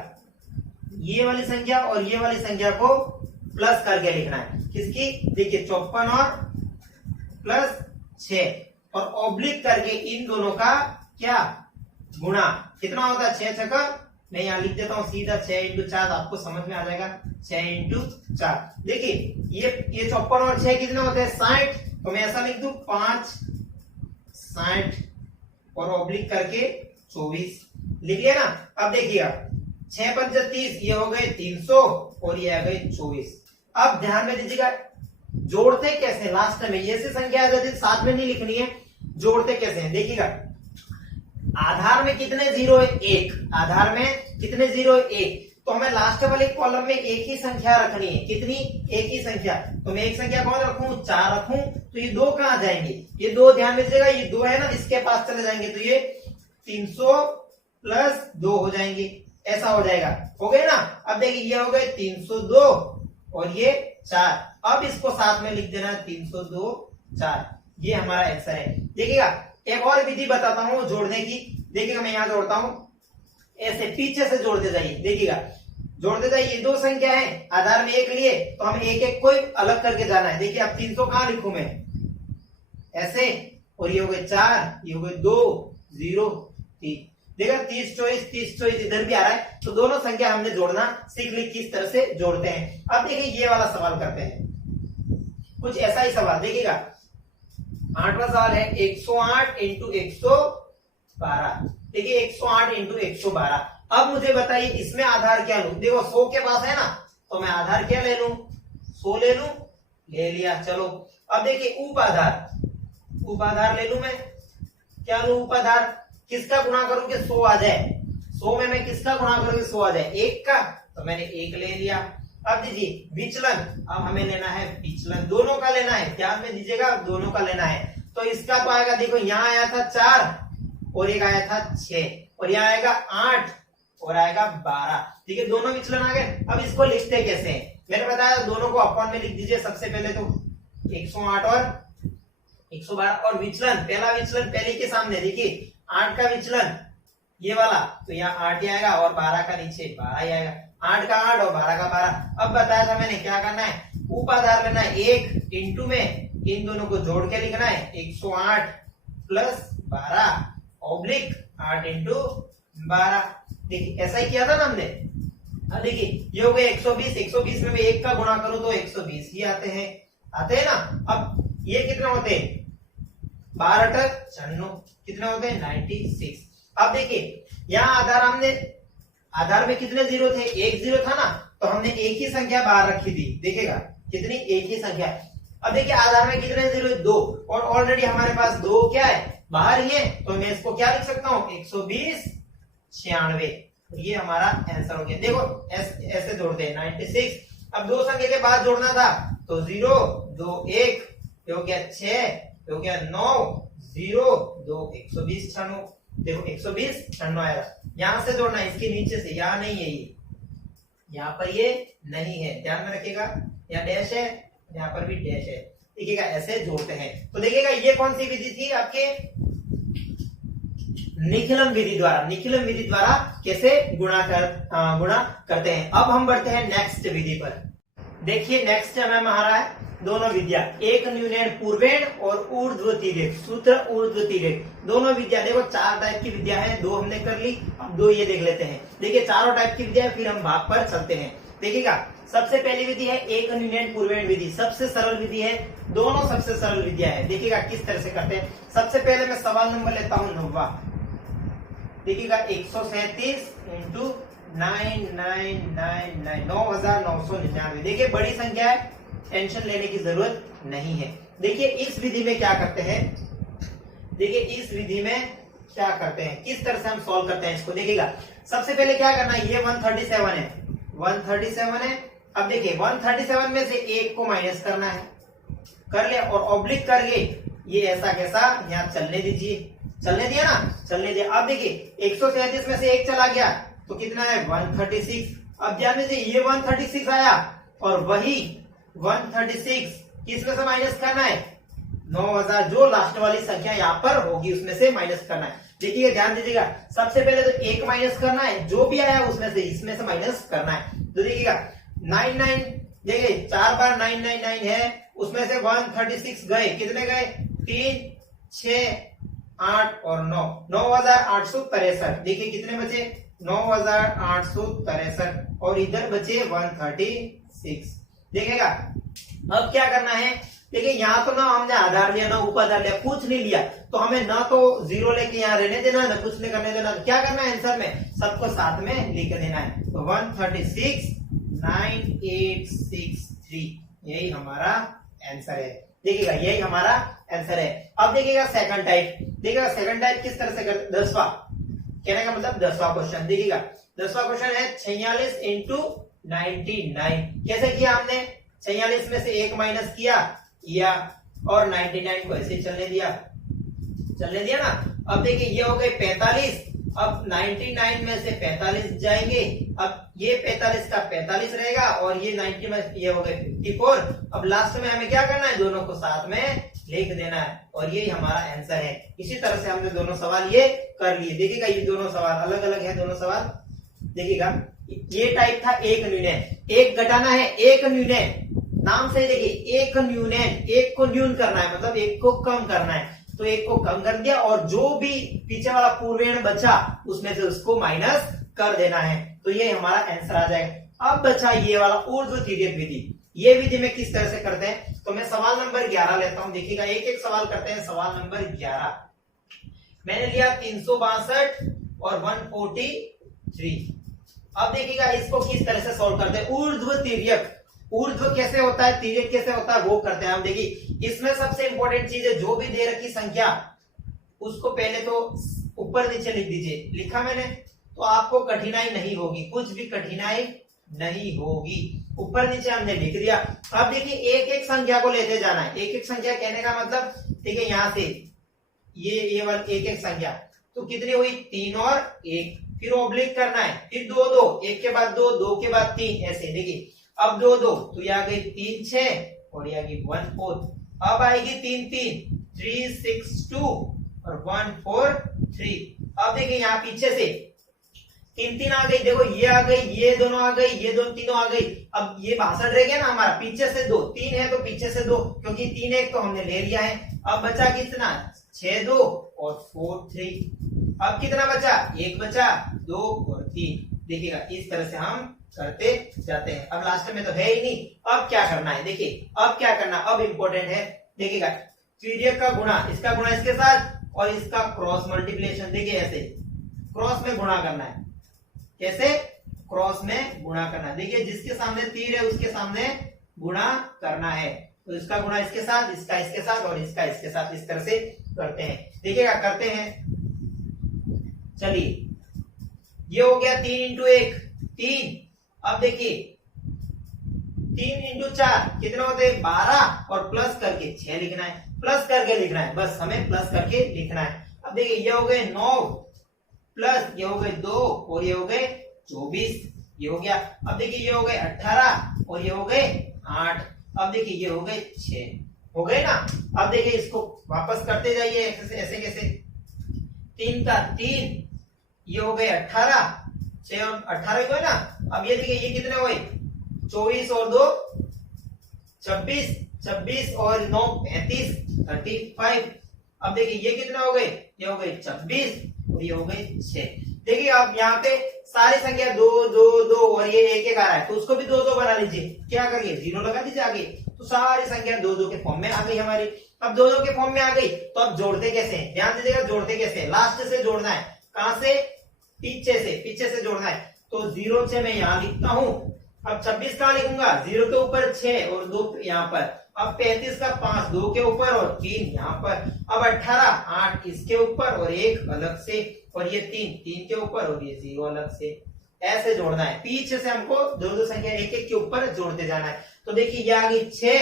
ये वाली संख्या और ये वाली संख्या को प्लस करके लिखना है। किसकी, देखिए 54 और प्लस 6 और ऑब्लिक करके इन दोनों का क्या गुणा, कितना होता है 6 छक्का, मैं यहाँ लिख देता हूँ सीधा 6 इंटू 4, आपको समझ में आ जाएगा 6 इंटू 4। देखिए ये 54 और 6 कितने होते हैं 60, तो मैं ऐसा लिख दूं 5 60 और ऑब्लिक करके 24 लिख लिया ना। अब देखिएगा 6 5 30, ये हो गए 300 और ये आ गए 24। अब ध्यान में दीजिएगा जोड़ते कैसे, लास्ट में ये सी संख्या आ जाती है, साथ में नहीं लिखनी है, जोड़ते कैसे हैं देखिएगा। आधार में कितने जीरो है 1, आधार में कितने जीरो है 1, तो हमें लास्ट वाले कॉलम में एक ही संख्या रखनी है। कितनी, एक ही संख्या। तो मैं एक संख्या कौन रखूं, 4 रखूं, तो ये 2 कहां जाएंगे, ये 2 ध्यान में दीजिएगा, ये 2 है ना, इसके पास चले जाएंगे, तो ये 300 प्लस 2 हो जाएंगे, ऐसा हो जाएगा, हो गए ना। अब देखिए ये हो गए 302 और ये 4, अब इसको साथ में लिख देना 302 4, ये हमारा आंसर है। देखिएगा एक और विधि बताता हूं जोड़ने की, देखिएगा मैं यहां जोड़ता हूं, ऐसे पीछे से जोड़ते जाइए, देखिएगा जोड़ते जाइए। ये 2 संख्या है, आधार में 1 लिए, तो हमें एक एक को अलग करके जाना है। देखिए अब 300 कहां लिखूं मैं, ऐसे, और ये हो गए 4, ये हो गए 2 0 3, देखा 30 24 इधर भी आ रहा है, तो दोनों संख्या हमने जोड़ना सीख ली, किस तरह से जोड़ते हैं। अब देखिए ये वाला सवाल करते हैं, कुछ ऐसा ही सवाल, देखिएगा 8वां सवाल है 108 इंटू 112। देखिए 108 इंटू 112। अब मुझे बताइए इसमें आधार क्या लूं, देखो 100 के पास है ना, तो मैं आधार क्या ले लूं, 100 ले लूं, ले लिया, चलो। अब देखिए उपाधार ले लूं, मैं क्या लूं, उपाधार, किसका गुणा करूं कि 100 आ जाए, 100 में मैं किसका गुणा करूं कि 100 आ जाए, 1 का, तो मैंने 1 ले लिया। अब दीजिए विचलन, अब हमें लेना है विचलन, दोनों का लेना है, ध्यान में दीजिएगा दोनों का लेना है। तो इसका तो आएगा, देखो यहाँ आया था 4 और एक आया था 6, और यहाँ आएगा 8 और आएगा 12, ठीक है, दोनों विचलन आ गए। अब इसको लिखते कैसे हैं, मैंने बताया दोनों को अपॉन में लिख दीजिए। सबसे पहले तो 108 और 112, और विचलन, पहला विचलन पहले के सामने, देखिए 8 का विचलन ये वाला, तो यहाँ 8 ही आएगा, और 12 का नीचे 12 ही आएगा, 8 का 8 और 12 का 12। अब बताया था मैंने क्या करना है, उपाधार लेना है 1 इंटू में इन दोनों को जोड़ के लिखना है 108 प्लस 12 ऑब्लिक 8 इंटू 12। देखिए ऐसा ही किया था ना हमने। अब देखिए ये हो गए 120, 120 में मैं 1 का गुणा करूं तो 120 ही आते हैं ना। अब ये कितने होते हैं, 12 तक 96, कितने होते हैं 96। अब देखिए यहाँ आधार में कितने जीरो थे, 1 जीरो था ना, तो हमने एक ही संख्या बाहर रखी थी, देखिएगा कितनी, एक ही संख्या। अब देखिए आधार में कितने जीरो, 2, और ऑलरेडी हमारे पास 2 क्या है बाहर ही है, तो मैं इसको क्या लिख सकता हूं 120 96, ये हमारा आंसर हो गया। देखो ऐसे जोड़ते हैं 96। अब 2 संख्या के बाद जोड़ना था, तो 0 2 1 हो गया 6 हो गया 9 0 2 120 96, देखो 120 96 आएगा। यहां से जोड़ना है, इसके नीचे से, यहाँ नहीं है, ये यहाँ पर ये नहीं है, ध्यान में रखिएगा, यहाँ डैश है, यहाँ पर भी डैश है, देखिएगा ऐसे जोड़ते हैं। तो देखिएगा ये कौन सी विधि थी आपके, निखिलम विधि द्वारा कैसे गुणा करते हैं। अब हम बढ़ते हैं नेक्स्ट विधि पर। देखिए नेक्स्ट टर्म है हमारा है दोनों विद्या, एक न्यूनैन पूर्वेण और ऊर्ध्व तिर्यक, सूत्र ऊर्ध्व तिर्यक, दोनों विद्या। देखो 4 टाइप की विद्या है, 2 हमने कर ली, अब 2 ये देख लेते हैं। देखिए चारों टाइप की विद्या है, फिर हम भाग पर चलते हैं। देखिएगा सबसे पहली विधि है एक न्यूनैन पूर्वेण विधि, सबसे सरल विधि है, दोनों सबसे सरल विद्या है। देखिएगा किस तरह से करते हैं। सबसे पहले मैं सवाल नंबर लेता हूं 9वां। देखिएगा 137 इंटू 9999 9999। देखिए बड़ी संख्या है, टेंशन लेने की जरूरत नहीं है। देखिए इस विधि में क्या करते हैं, देखिए इस विधि में क्या करते हैं, किस तरह से हम सॉल्व करते हैं इसको। देखिएगा सबसे पहले क्या करना है, ये 137 है, 137 है। अब देखिए 137 में से एक को माइनस करना है, कर ले और ऑब्लिक करके ये ऐसा कैसा यहाँ चलने दीजिए, चलने दिया ना, चलने दिया। अब देखिए 137 में से एक चला गया तो कितना है 136। अब ध्यान दीजिए ये 136 आया और वही 136 किसमें से माइनस करना है, 9000 जो लास्ट वाली संख्या यहाँ पर होगी उसमें से माइनस करना है। देखिए ध्यान दीजिएगा सबसे पहले तो एक माइनस करना है, जो भी आया उसमें से इसमें से माइनस करना है। तो देखिएगा 99, देखिए 4 बार 999 है, उसमें से 136 गए, कितने गए 3 6 8 और 9, 9863। देखिए कितने बचे 9863 और इधर बचे 136। देखिएगा अब क्या करना है, देखिए यहाँ तो ना हमने आधार लिया ना उपाधार लिया, कुछ नहीं लिया, तो हमें ना तो 0 लेके यहाँ रहने देना ना कुछ नहीं करने देना। तो क्या करना है आंसर में सबको साथ में लिख देना है। तो 136 9863 यही हमारा आंसर है। देखिएगा यही हमारा आंसर है। अब देखिएगा सेकंड टाइप, देखिएगा सेकंड टाइप किस तरह से करते, 10वां कहने का मतलब 10वां क्वेश्चन। देखिएगा 10वां क्वेश्चन है 46 इंटू 99। कैसे किया हमने, 46 में से एक माइनस किया और 99 को ऐसे चलने दिया ना। अब देखिए ये हो गए 45, अब 99 में से 45 जाएंगे, अब ये 45 का 45 रहेगा और ये 90 में ये हो गए 54। अब लास्ट में हमें क्या करना है, दोनों को साथ में लिख देना है और यही हमारा आंसर है। इसी तरह से हमने दोनों सवाल ये कर लिए। देखिएगा ये दोनों सवाल अलग अलग है, दोनों सवाल। देखिएगा ये टाइप था एक न्यूनैन, एक घटाना है, एक न्यूनैन नाम से देखिए, एक न्यूनैन, एक को न्यून करना है मतलब एक को कम करना है, तो एक को कम कर दिया और जो भी पीछे वाला पूर्वेण बचा उसमें से उसको माइनस कर देना है, तो ये हमारा आंसर आ जाएगा। अब बचा ये वाला ऊर्ध्व तिर्यक विधि, ये विधि में किस तरह से करते हैं, तो मैं सवाल नंबर 11 लेता हूं। देखिएगा एक एक सवाल करते हैं। सवाल नंबर 11 मैंने लिया 362 और 143। अब देखिएगा इसको किस तरह से सॉल्व करते हैं। ऊर्ध्व तिर्यक, ऊर्ध्व कैसे होता है, तिर्यक कैसे होता है वो करते हैं हम। देखिए इसमें सबसे इंपॉर्टेंट चीज है, जो भी दे रखी संख्या उसको पहले तो ऊपर नीचे लिख दीजिए। लिखा मैंने तो आपको कठिनाई नहीं होगी, कुछ भी कठिनाई नहीं होगी। ऊपर नीचे हमने लिख दिया। अब देखिए एक एक संख्या को लेते जाना है। एक एक संख्या कहने का मतलब ठीक है, यहां से ये वाली एक एक संख्या तो कितनी हुई 3 और 1, फिर ऑब्लिक करना है, फिर 2 2, एक के बाद 2, 2 के बाद 3, ऐसे। देखिए अब 2 2 तो ये आ गई 3 6 और ये आ गई 1 4। अब आएगी 3 3 3 6 2 और 1 4 3। अब देखिए यहाँ पीछे से 3 3 आ गई, देखो ये आ गई, ये दोनों आ गई, ये दोनों तीनों आ गई। अब ये 62 रह गया ना हमारा, पीछे से 2, 3 है तो पीछे से 2, क्योंकि 3 1 तो हमने ले लिया है। अब बचा कितना 6 2 और 4 3। अब कितना बचा, 1 बचा, 2 और 3। देखिएगा इस तरह से हम करते जाते हैं। अब लास्ट में तो है ही नहीं, अब क्या करना है, देखिए अब क्या करना, अब इंपॉर्टेंट है। देखिएगा तिर्यक का गुणा, इसका गुणा इसके साथ और इसका क्रॉस मल्टीप्लिकेशन। देखिए ऐसे क्रॉस में गुणा करना है, कैसे क्रॉस में गुणा करना है। देखिए जिसके सामने तीर है उसके सामने गुणा करना है, तो इसका गुणा इसके साथ, इसका इसके साथ और इसका इसके साथ, इस तरह से करते हैं। देखिएगा करते हैं, चलिए ये हो गया 3 इंटू 1 3। अब देखिए 3 इंटू 4 कितने होते हैं 12 और प्लस करके 6 लिखना है, प्लस करके लिखना है, बस हमें प्लस करके लिखना है। अब देखिए ये हो गए 9 प्लस ये हो गए 2 और ये हो गए 24, ये हो गया। अब देखिए ये हो गए 18 और ये हो गए 8। अब देखिए ये हो गए 6, हो गए ना। अब देखिए इसको वापस करते जाइए ऐसे कैसे, 3 का 3, ये हो गए 18, 6 और 18 हुए ना। अब ये देखिए ये कितने हुए 24 और 2 26, 26 और 9 35, 35। अब देखिए ये कितना हो गए, ये हो गए 26 और ये हो गए 6। देखिए अब यहाँ पे सारी संख्या 2 2 2 और ये 1 1 आ रहा है, तो उसको भी 2 2 बना लीजिए। क्या करिए, 0 लगा दीजिए आगे, तो सारी संख्या 2 2 के फॉर्म में आ गई हमारी। अब 2 2 के फॉर्म में आ गई, तो अब जोड़ते कैसे हैं, ध्यान दीजिएगा, जोड़ते कैसे हैं, लास्ट से जोड़ना है। कहां से, पीछे से जोड़ना है। तो 0 से मैं यहाँ लिखता हूं। अब 26 कहां लिखूंगा, 0 के ऊपर 6 और 2 यहाँ पर। अब 35 का 5 2 के ऊपर और 3 यहाँ पर। अब 18 8 इसके ऊपर और 1 अलग से, और ये 3 के ऊपर और ये 0 अलग से। ऐसे जोड़ना है, पीछे से हमको दो दो संख्या एक एक के ऊपर जोड़ते जाना है। तो देखिए ये आ गई 6,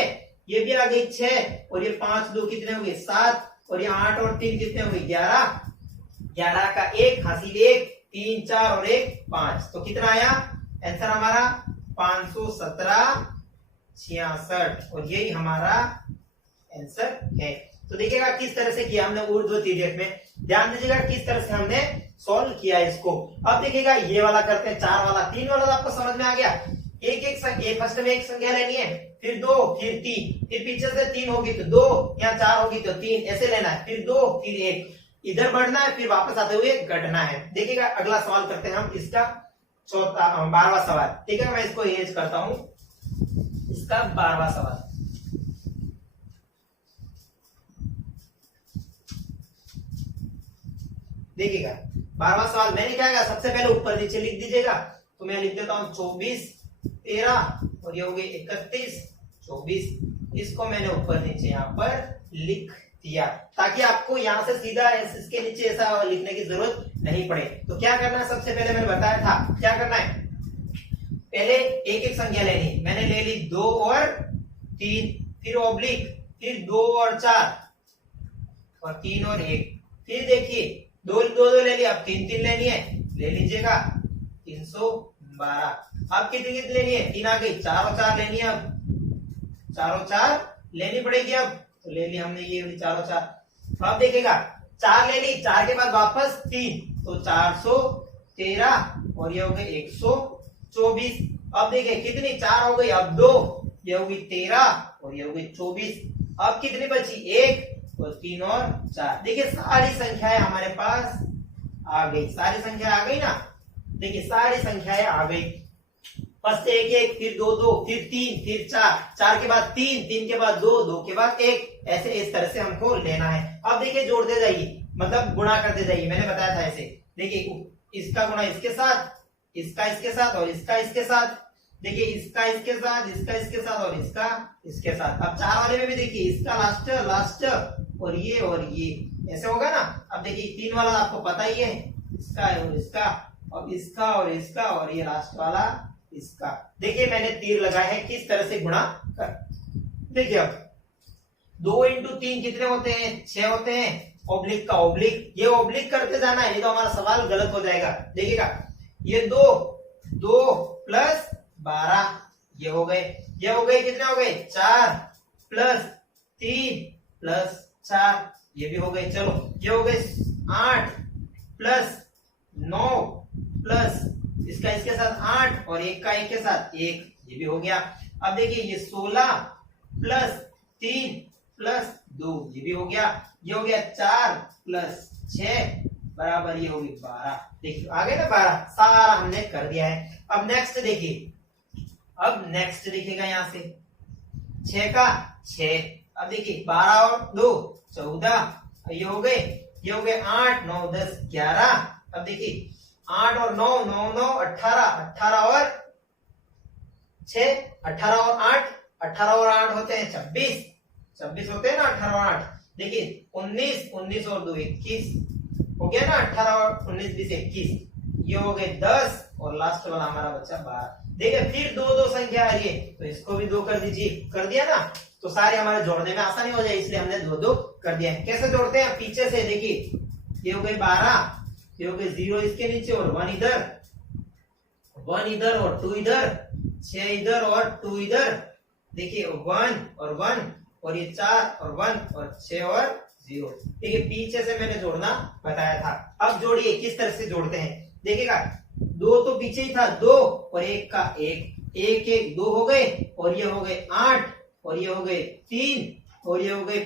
ये भी आ गई 6 और ये 5 2 कितने हो गए 7 और ये 8 और 3 कितने हो गए 11। 11 का 1 हासिल 1 3 4 और 1 5। तो कितना आया आंसर हमारा 517 66 और यही हमारा आंसर है। तो देखिएगा किस तरह से किया हमने उर्दू पीडीएफ में, ध्यान दीजिएगा किस तरह से हमने सॉल्व किया इसको। अब देखिएगा ये वाला करते हैं, 4 वाला 3 वाला तो आपको समझ में आ गया। एक एक संख्या, फर्स्ट में एक संख्या लेनी है, फिर 2 फिर 3, फिर पीछे से 3 होगी तो 2, यहाँ 4 होगी तो 3, ऐसे लेना है, फिर 2 फिर 1, इधर बढ़ना है, फिर वापस आते हुए घटना है। देखिएगा अगला सवाल करते हैं हम, इसका 12वां सवाल। ठीक है, मैं इसको एज करता हूं, इसका 12वां सवाल। देखिएगा 12वां सवाल मैंने क्या कहा, सबसे पहले ऊपर नीचे लिख दीजिएगा। तो मैं लिख देता हूं 24 13 और ये हो गए 31 24। इसको मैंने ऊपर नीचे यहाँ पर लिख दिया, ताकि आपको यहाँ से सीधा इसके नीचे ऐसा लिखने की जरूरत नहीं पड़े। तो क्या करना है, सबसे पहले मैंने बताया था क्या करना है, पहले एक एक संख्या लेनी। मैंने ले ली 2 और 3, फिर ऑब्लिक, फिर 2 और 4 और 3 और 1, फिर देखिए 2 2 ले लिया, अब 3 3 लेनी है, ले लीजिएगा 312। अब कितनी कितनी लेनी है, 3 आ गई, 4 और 4 लेनी है, अब 4 और 4 लेनी पड़ेगी। अब तो ले ली हमने ये 4 और 4। अब देखिएगा 4 ले ली, 4 के बाद वापस 3, तो 413 और ये हो गए 124। अब देखिए कितनी 4 हो गई, अब 2, ये हो गई 13 और ये हो गई 24। अब कितनी बची, 1 और 3 और 4। देखिए सारी संख्याएं हमारे पास आ गई, सारी संख्या आ गई ना। देखिए सारी संख्याएं आ गई, फर्स्ट 1 1, फिर 2 2, फिर 3, फिर 4, 4 के बाद 3, 3 के बाद 2, 2 के बाद 1, ऐसे इस तरह से हमको लेना है। अब देखिए जोड़ते जाइए, मतलब गुणा करते जाइए, मैंने बताया था ऐसे। देखिए इसका गुणा इसके साथ, इसका इसके साथ और इसका इसके साथ। देखिए इसका इसके साथ, इसका इसके साथ और इसका इसके साथ। अब 4 वाले में भी देखिए इसका लास्ट लास्ट और ये ऐसे होगा ना। अब देखिए 3 वाला आपको पता ही है, इसका और इसका और इसका और इसका और ये लास्ट वाला इसका। देखिए मैंने तीर लगाए हैं किस तरह से गुणा कर। देखिए अब 2 इंटू 3 कितने होते हैं, 6 होते हैं। ऑब्लिक का ऑब्लिक, ये ऑब्लिक करते जाना है, नहीं तो हमारा सवाल गलत हो जाएगा। देखिएगा ये 2 2 प्लस 12 ये हो गए, कितने हो गए 4 प्लस 3 प्लस 4 ये भी हो गए। चलो ये हो गए 8 प्लस 9 प्लस इसका इसके साथ 8 और 1 का 1 के साथ 1 ये भी हो गया। अब देखिए ये 16 प्लस 3 प्लस 2 ये भी हो गया। ये हो गया 4 प्लस 6 बराबर ये होगी 12। देखिए आ गए ना 12, सारा हमने कर दिया है। अब नेक्स्ट देखिए, अब नेक्स्ट देखिएगा यहाँ से 6 का 6। अब देखिए 12 और 2 14 ये हो गए, 8 9 10 11। अब देखिए 8 और 9 9 9 18 18 और 6 18 और 8 18 और 8 होते हैं 26 26 होते हैं ना 18 और 8। देखिए 19 19 और 2 21 हो गया ना, 18 और 19 20 21 ये हो गए 10 और लास्ट वाला हमारा बच्चा 12। देखिए फिर 2 2 संख्या आ रही है, तो इसको भी 2 कर दीजिए, कर दिया ना। तो सारे हमारे जोड़ने में आसानी हो जाए, इसलिए हमने 2 2 कर दिया है। कैसे जोड़ते हैं, पीछे से देखिए ये हो गए 12, ये हो गए 0 इसके नीचे और 1 इधर, 1 इधर और 2 इधर, 6 इधर और 2 इधर। देखिए 1 और 1 और ये 4 और 1 और 6 और 0। देखिए पीछे से मैंने जोड़ना बताया था। अब जोड़िए किस तरह से जोड़ते हैं। देखिएगा 2 तो पीछे ही था, 2 और 1 का 1 1 1 2 हो गए और ये हो गए 8 और ये हो गए 3 और ये हो गए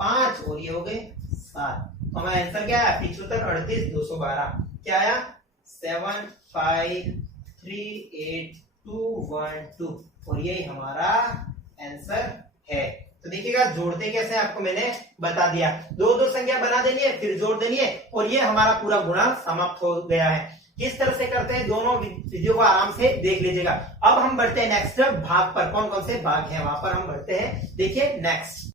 5 और ये हो गए 7। तो हमारा आंसर क्या है? 75, 38, 212 क्या आया? 7, 5, 3, 8, 2, 1, 2 और यही हमारा आंसर है। तो देखिएगा जोड़ते कैसे आपको मैंने बता दिया। दो दो संख्या बना देनी है, फिर जोड़ देनी है और ये हमारा पूरा गुणा समाप्त हो गया है। किस तरह से करते हैं दोनों वीडियो को आराम से देख लीजिएगा। अब हम बढ़ते हैं नेक्स्ट भाग पर। कौन कौन से भाग हैं वहां पर हम बढ़ते हैं, देखिए नेक्स्ट।